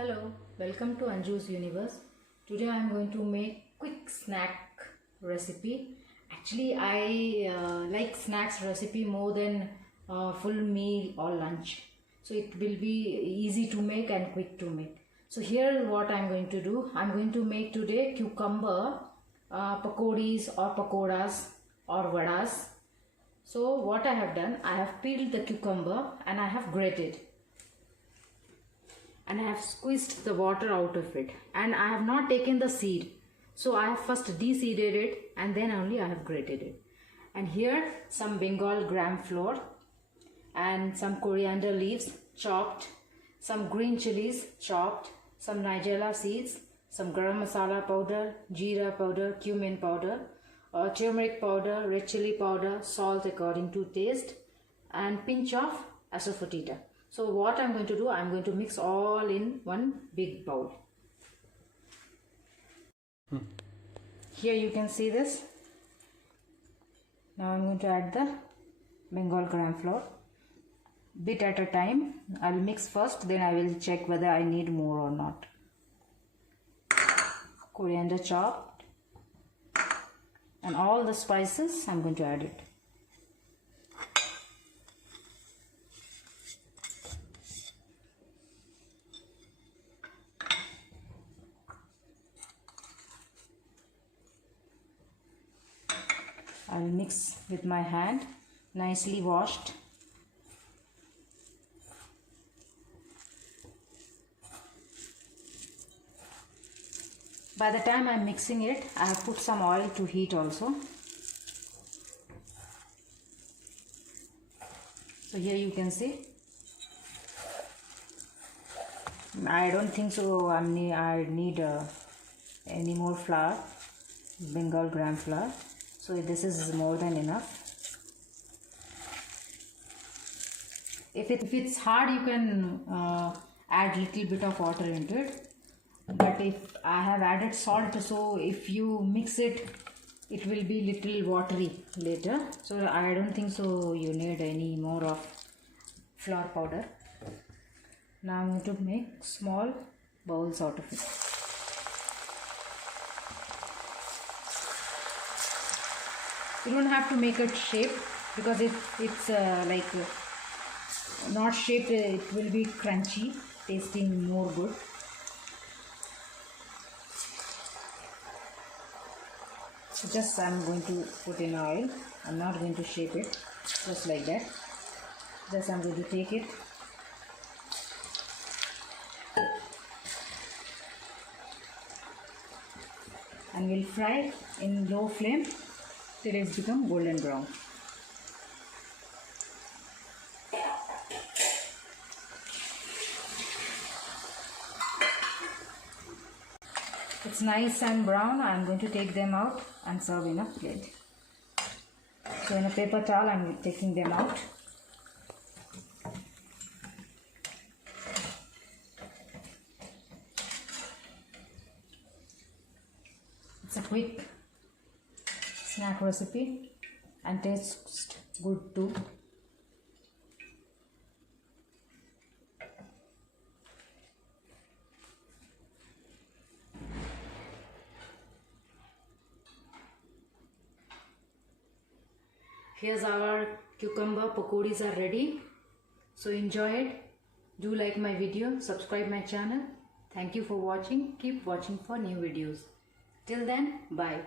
Hello, welcome to Anjus universe. Today I am going to make quick snack recipe. Actually, I like snacks recipe more than full meal or lunch. So it will be easy to make and quick to make. So here what I am going to do. I am going to make today cucumber pakodis or pakodas or vadas. So what I have done, I have peeled the cucumber and I have grated. And I have squeezed the water out of it, and I have not taken the seed, so I have first de-seeded it and then only I have grated it. And here some Bengal gram flour and some coriander leaves chopped, some green chilies chopped, some nigella seeds, some garam masala powder, jeera powder, cumin powder, turmeric powder, red chili powder, salt according to taste, and pinch of asafoetida. So what I'm going to do, I'm going to mix all in one big bowl. Here you can see this. Now I'm going to add the Bengal gram flour. Bit at a time. I'll mix first, then I will check whether I need more or not. Coriander chopped. And all the spices, I'm going to add it. I will mix with my hand, nicely washed. By the time I am mixing it, I have put some oil to heat also. So here you can see. I don't think so I need any more flour, Bengal gram flour. So this is more than enough. If it's hard, you can add little bit of water into it. But if I have added salt, so if you mix it, it will be little watery later. So I don't think so you need any more of flour powder. Now I'm going to make small bowls out of it. You don't have to make it shape, because if it's not shaped, it will be crunchy, tasting more good. So just I'm going to put in oil. I'm not going to shape it, just like that. Just I'm going to take it. And we'll fry in low flame till it's become golden brown. It's nice and brown. I'm going to take them out and serve in a plate. So in a paper towel, I'm taking them out. It's a quick snack recipe and tastes good too. Here's our cucumber pakodis are ready. So enjoy it. Do like my video, subscribe my channel. Thank you for watching. Keep watching for new videos. Till then, bye.